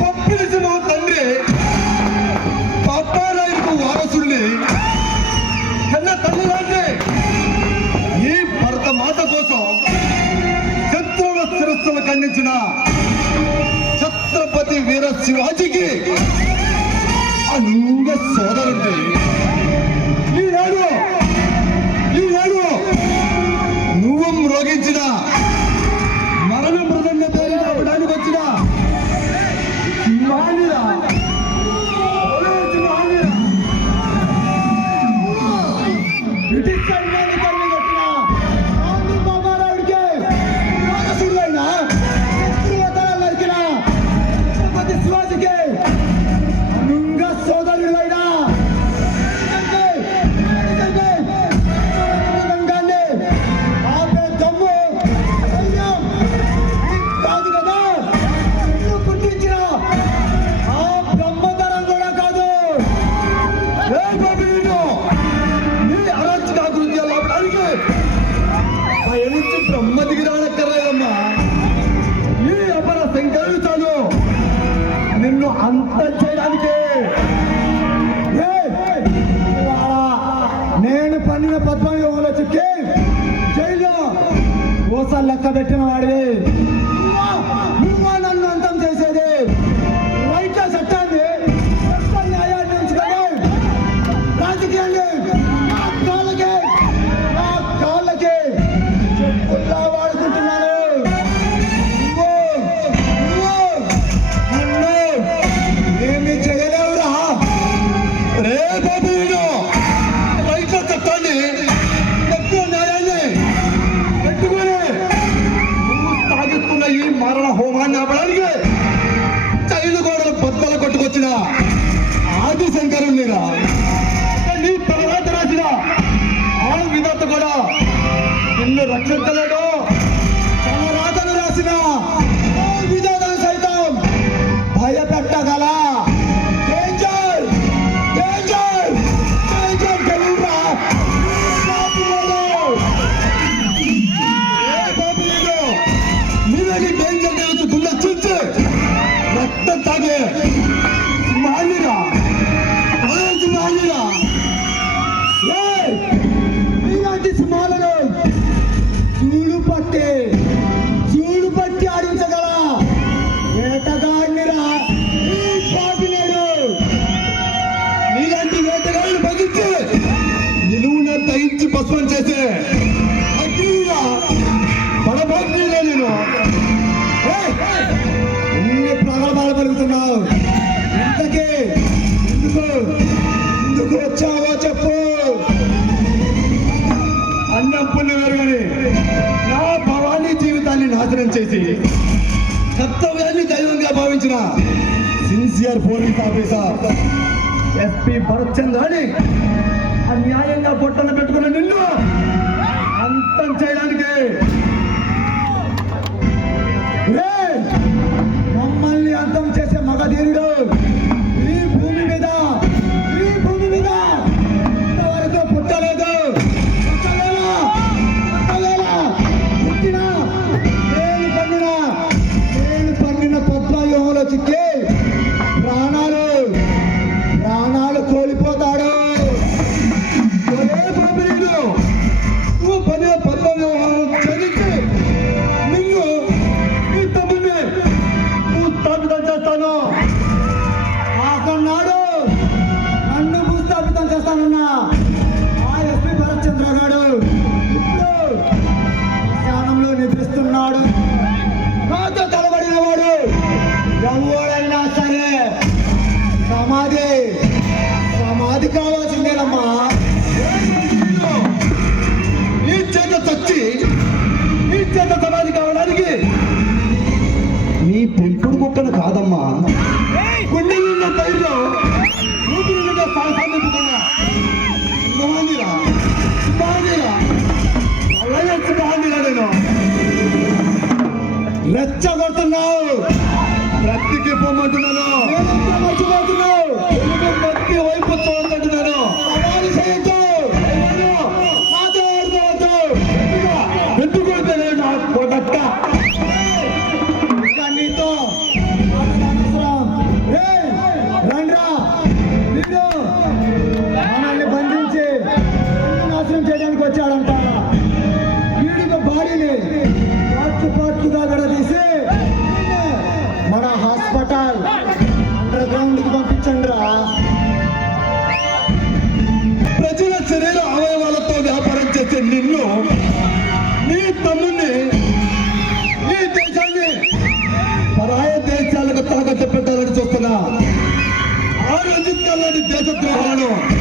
పప్పిన సింహం తండ్రి పాపారాయుకు వారసుల్ని కన్న తల్లి లాంటి ఈ భరత మాత కోసం శత్రువుల శిరస్సులు ఖండించిన ఛత్రపతి వీర శివాజీకి అంగ సోదరుంది. ఈనాడు నువ్వు మ్రోగించిన మరణ మృదంగ పేరు అవ్వడానికి వచ్చిన బ్రిటిష్ సైన్యాన్ని తరలి వచ్చిన గాంధీ బాబారావుడికి వారసుడైన శత్రువతరాలు నరికిన ఛత్రపతి శివాజీకి అనుంగ సోదరుడైన నిన్ను అంత చేయడానికి నేను పన్నిన పద్మవ్యూహంలో చిక్కి జైల్లో ఓసాలు లెక్క పెట్టిన వాడివి. నువ్వు నన్ను అంతం చేసేది రైట్ల చట్టాన్ని న్యాయాన్ని ఉంచుకొని రాజకీయాన్ని నా కాళ్ళకి చెప్పుల్లా వాడుకుంటున్నాను. మరణ హోమాన్ని ఆపడానికి చైలు గోడలు బద్దలు కొట్టుకొచ్చిన ఆదిశంకరుణ్ణిరా నీ తర్వాత రాసిన ఆ విధాత కూడా నిన్ను రక్షించలేడు. తన రాతను రాసిన విధానం సైతం భయపెట్టగల చూడు పట్టి ఆడించగల వేటగాడినిరా ఈ పాపినేడు. నీలాంటి వేటగాడిని బగిస్తే నిలువున దయించి భస్మం చేసే అగ్నిరా పడబోతున్నా నేను. ఎన్ని ప్రగల్భాలు పలుకుతున్నావు? ఇంతకీ ఎందుకు వచ్చావో చెప్పు. అన్నం పుణ్యం వేరుగాని నా భవానీ జీవితాన్ని నాశనం చేసి కర్తవ్యాన్ని దైవంగా భావించిన sincere police officer SP Bharat చంద్రాని అన్యాయంగా పొట్టన పెట్టుకున్న నిన్ను అంతం చేయడానికి మమ్మల్ని అంతం చేసే మగధీరుడు ఈ భూమి మీద ఇంతవరకు పుట్టలేదు. నేను పన్నిన పద్మవ్యూహంలో చిక్కి ప్రాణాలు కోల్పోతాడు. నువ్వు పన్నిన పద్మవ్యూహం చదివించి నిన్ను నీ తమ్ముడిని భూస్థాపితం చేస్తాను. ఆకన్నాడు నన్ను భూస్థాపితం చేస్తానన్నా ఆ ఎస్పీ భరత్ చంద్ర గారు ఇప్పుడు స్థానంలో నిద్రిస్తున్నాడు. నాతో తలబడిన వాడు ఎవడైనా సరే సమాధి కావాల్సిందేనమ్మా. ఈ చేత చచ్చి ఈ చేత సమాధి కావడానికి నీ పెంపుడు కుక్కను కాదమ్మా, గుండె నిన్న పైలో ఊపిరి నిన్న సాధించుకున్నా బాగుందిరా నేను రెచ్చగొడుతున్నావు. బ్రతికి పొమ్మంటున్నాను, మర్చిపోతున్నావు. బతికి వైపు చూడంటున్నాను. ఎందుకు నీతో ఇటువంటి దేశద్రోహాలను